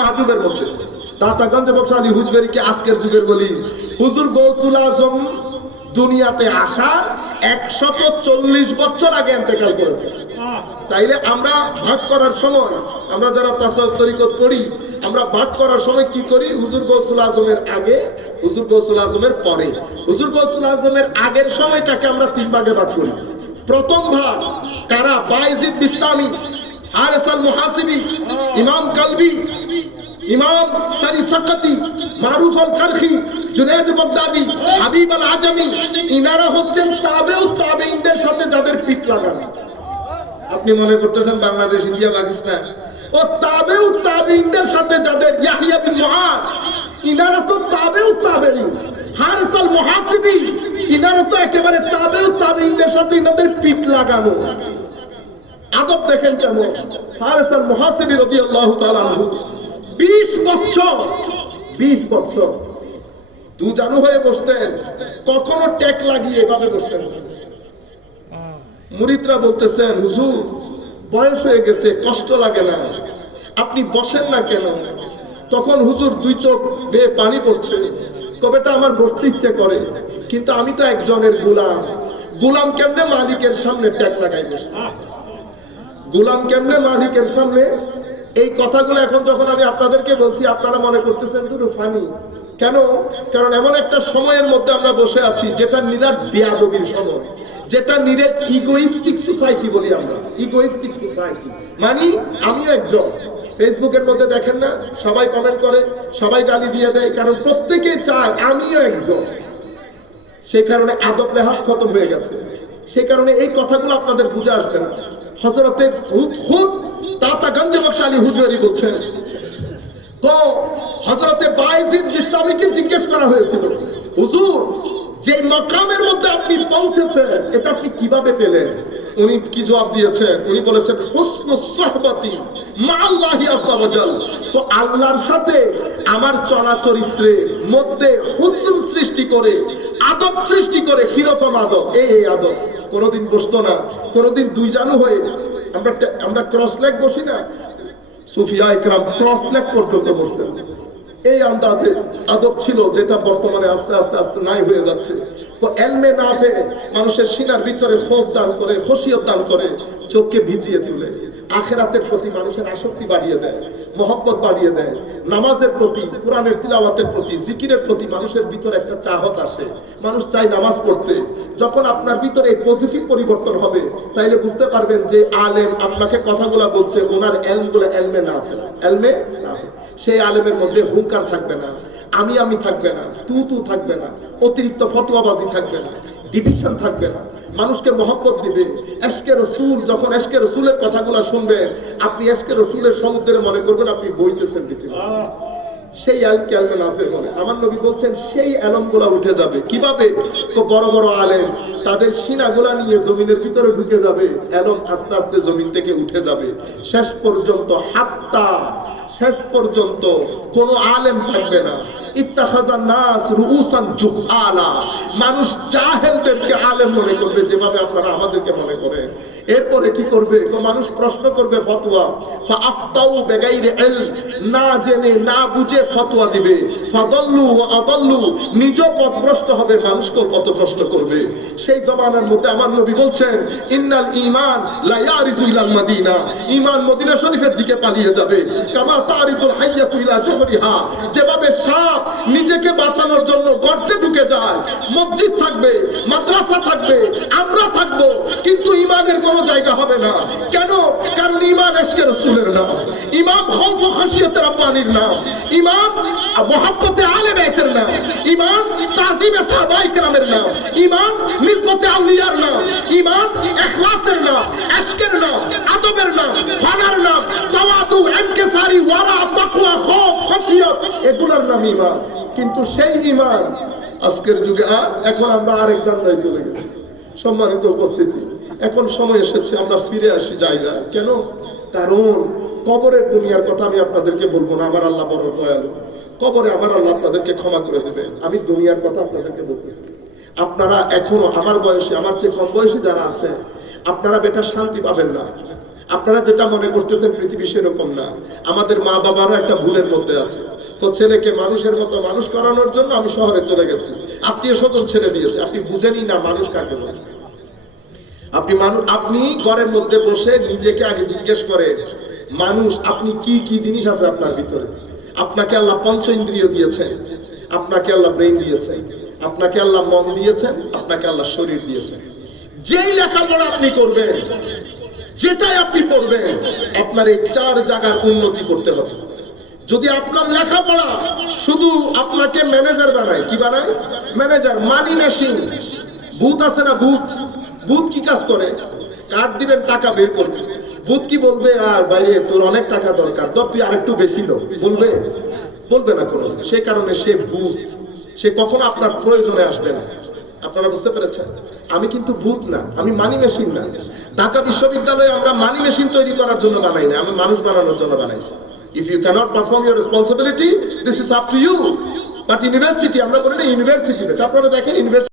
মাহজুবের মধ্যে। দাতাগঞ্জ বক্স আলী হুজবেরিকে আজকের যুগের বলি হুজুর গৌসুল আজম দুনিয়াতে আসার একশত চল্লিশ বছর আগে এন্তেকাল করেছে। তাইলে আমরা ভাগ করার সময়, আমরা যারা তাসাউফ তরিকত পড়ি, আমরা ভাগ করার সময় কি করি? হুজুর গৌসুল আজমের আগে, হুজুর গৌসুল আজমের পরে। হুজুর গৌসুল আজমের আগের সময়টাকে আমরা তিন ভাগে ভাগ করি। প্রথম ভাগ কারা? বাইজিদ বিস্তামি। ইনারা হচ্ছেন সাথে যাদের লাগানো। আপনি মনে করতেছেন বাংলাদেশ, ইন্ডিয়া, পাকিস্তান? ও তাবেউ তাবেইনদের সাথে যাদের ইনারা তো তাবেউ তাবেইন ইনারা তো একেবারে তাবেউ তাবেইনদের সাথে ইনাদের পিঠ লাগানো। আদব দেখেন কেমন? আল মুহাসিবি রাদিয়াল্লাহু তাআলা 20 বছর 20 বছর। দু জানু হয়ে বসতেন, কখনো ট্যাক লাগিয়ে এভাবে বসতেন মুরিদরা বলতেছেন, হুজুর, বয়স হয়ে গেছে, কষ্ট লাগে না। আপনি বসেন না কেন? তখন হুজুর দুই চোখ বেয়ে পানি পড়ছে। কবেটা আমার বসতে ইচ্ছে করে? কিন্তু আমি তো একজনের গুলাম। গুলাম কেমনে মালিকের সামনে ট্যাক লাগাই বসে গোলাম কেমনে মালিকের সামনে? এই কথাগুলো এখন যখন আমি আপনাদেরকে বলছি, আপনারা মনে করতেছেন দুটো ফানি। কেন? কারণ এমন একটা সময়ের মধ্যে আমরা বসে আছি যেটা নিরাট বেয়াদবির সময়, যেটা নিরেট ইগোইস্টিক সোসাইটি বলি আমরা ইগোইস্টিক সোসাইটি মানে আমিও একজন। ফেসবুকের মধ্যে দেখেন না, সবাই কমেন্ট করে, সবাই গালি দিয়ে দেয়, কারণ প্রত্যেকে চায় আমিও একজন। সেই কারণে আদব লেহাজ খতম হয়ে গেছে। সেই কারণে এই কথাগুলো আপনাদের বুঝে আসবে না। হজরতে আলী হুজুরি তো হজরতে বাইজিদ ইসলামীকে জিজ্ঞেস করা হয়েছিল, হুজুর, যে মধ্যে আপনি পৌঁছেছেন, এটা আপনি কীভাবে পেলেন? উনি কি জবাব দিয়েছেন? উনি বলেছেন, হুসনু সহবতি তো আল্লাহর সাথে আমার চলাচরিত্রের মধ্যে হুসন সৃষ্টি করে, আদব সৃষ্টি করে কীরকম আদব? এই এই আদব। কোনোদিন বসতো না, কোনোদিন দুই জানু হয়ে আমরা আমরা ক্রস লেগ বসি না। সুফিয়া ইকরাম ক্রস লেগ পর্যন্ত বসতেন। এই আন্দাজে আদব ছিল যেটা বর্তমানে আস্তে আস্তে আস্তে নাই হয়ে যাচ্ছে। তো এলমে না পেয়ে মানুষের সিনার ভিতরে ক্ষোভ দান করে খসিয়ত দান করে চোখকে ভিজিয়ে তুলে। আখেরাতের প্রতি মানুষের আসক্তি বাড়িয়ে দেয়, মহব্বত বাড়িয়ে দেয়। নামাজের প্রতি, কোরআনের তিলাওয়াতের প্রতি, জিকিরের প্রতি মানুষের ভিতরে একটা চাহত আসে। মানুষ চাই নামাজ পড়তে। যখন আপনার ভিতরে এই পজিটিভ পরিবর্তন হবে, তাইলে বুঝতে পারবেন যে আলেম আপনাকে কথাগুলা বলছে, ওনার এলমগুলো এলমে না ফেলা। এলমে। সেই আলেমের মধ্যে হুঙ্কার থাকবে না, আমি আমি থাকবে না, তু তু থাকবে না, অতিরিক্ত ফতোয়াবাজি থাকবে না ডিভিশন থাকবে না। মানুষকে মহব্বত দিবে। এসকে রসুল, যখন এসকে রসুলের কথাগুলো শুনবেন আপনি এসকে রসুলের সমুদ্রে মনে করবেন আপনি বইতেছেন পৃথিবী সেই আলমে নাফের বলে আমার নবী বলছেন, সেই আলমগুলা উঠে যাবে। কীভাবে? তো বড় বড় আলেম, তাদের সিনাগুলা নিয়ে জমিনের ভিতরে ঢুকে যাবে। এলম আস্তে আস্তে জমিন থেকে উঠে যাবে। শেষ পর্যন্ত হাত্তা, শেষ পর্যন্ত কোনো আলেম থাকবে না। নাস জুহালা মানুষ জাহেলদেরকে আলেম মনে করবে, যেভাবে আপনারা আমাদেরকে মনে করেন। এরপরে কি করবে? মানুষ প্রশ্ন করবে, ফতোয়া। ফাআফতাউ বেগাইরে ইলম। না জেনে, না বুঝে ফতোয়া দিবে। ফাদাল্লু আদাল্লু, নিজ পথভ্রষ্ট হবে, মানুষকেও পথভ্রষ্ট করবে। সেই জমানার মধ্যে আমার নবী বলছেন, ইন্নাল ঈমান লা ইয়ারিজু ইলাল মাদিনা। ঈমান মদিনা শরীফের দিকে পালিয়ে যাবে। কামা তারিজুল হাইয়াতু ইলা জুহরিহা। যেভাবে সাপ নিজেকে বাঁচানোর জন্য গর্তে ঢুকে যায়, মসজিদ থাকবে, মাদ্রাসা থাকবে, আমরা থাকব, কিন্তু ইমানের কোনো জায়গা হবে না। কেন? রসুলের নাম, ইমাম খৌফ আব্বানির নাম, ইমাম মোহাম্মতে আলে বাইতের নাম, ইমাম তাজিমে কেরামের নাম, ইমাম আউলিয়ার নাম, ইমাম এখলাসের নাম, এশকের নাম, আদবের নাম, ফানার নাম, তাওয়াদু এনকেসারি ওয়ারা, তাকওয়া, খৌফ নাম ইমান কিন্তু সেই ইমান আজকের যুগে আর, এখন আমরা আরেক দান্দায় চলে গেছি। সম্মানিত উপস্থিতি, এখন সময় এসেছে, আমরা ফিরে আসি জায়গায় কেন? কারণ কবরের দুনিয়ার কথা আমি আপনাদেরকে বলব না, আমার আল্লাহ বড় দয়ালু। কবরে আমার আল্লাহ আপনাদেরকে ক্ষমা করে দেবে। আমি দুনিয়ার কথা আপনাদেরকে বলতেছি। আপনারা এখনও আমার বয়সে, আমার চেয়ে কম বয়সী যারা আছে, আপনারা বেটা শান্তি পাবেন না। আপনারা যেটা মনে করতেছেন পৃথিবী সেরকম না। আমাদের মা বাবারও একটা ভুলের মধ্যে আছে। তো ছেলেকে মানুষের মতো মানুষ করানোর জন্য আমি শহরে চলে গেছি। আত্মীয় স্বজন ছেড়ে দিয়েছে। আপনি বুঝেনি না মানুষ কাকে বলে। আপনি মানুষ, আপনি ঘরের মধ্যে বসে নিজেকে আগে জিজ্ঞেস করেন, মানুষ, আপনি কি কি জিনিস আছে আপনার ভিতরে? আপনাকে আল্লাহ পঞ্চ ইন্দ্রিয় দিয়েছেন, আপনাকে আল্লাহ ব্রেন দিয়েছেন, আপনাকে আল্লাহ মন দিয়েছেন, আপনাকে আল্লাহ শরীর দিয়েছেন। যেই লেখাপড়া আপনি করবেন, যেটাই আপনি করবেন, আপনার এই চার জায়গার উন্নতি করতে হবে। যদি আপনার লেখাপড়া শুধু আপনাকে ম্যানেজার বানায়, কি বানায়? ম্যানেজার মানি মেশিন ভূত আছে না ভূত? ভূত কি কাজ করে? কার্ড দিবেন টাকা বের করবে? ভূত কি বলবে, আর বাইরে তোর অনেক টাকা দরকার তোর তুই আরেকটু বেশি লো। বলবে? বলবে না কোনো। সে কারণে সে ভূত সে কখনো আপনার প্রয়োজনে আসবে না। আপনারা বুঝতে পেরেছেন? আমি কিন্তু ভূত না, আমি মানি মেশিন না। ঢাকা বিশ্ববিদ্যালয়ে আমরা মানি মেশিন তৈরি করার জন্য বানাই না, আমি মানুষ বানানোর জন্য বানাইছি। If you can't perform your responsibility this is up to you but university আমরা বলি না ইউনিভার্সিটি আপনারা দেখেন ইউনিভার্সিটি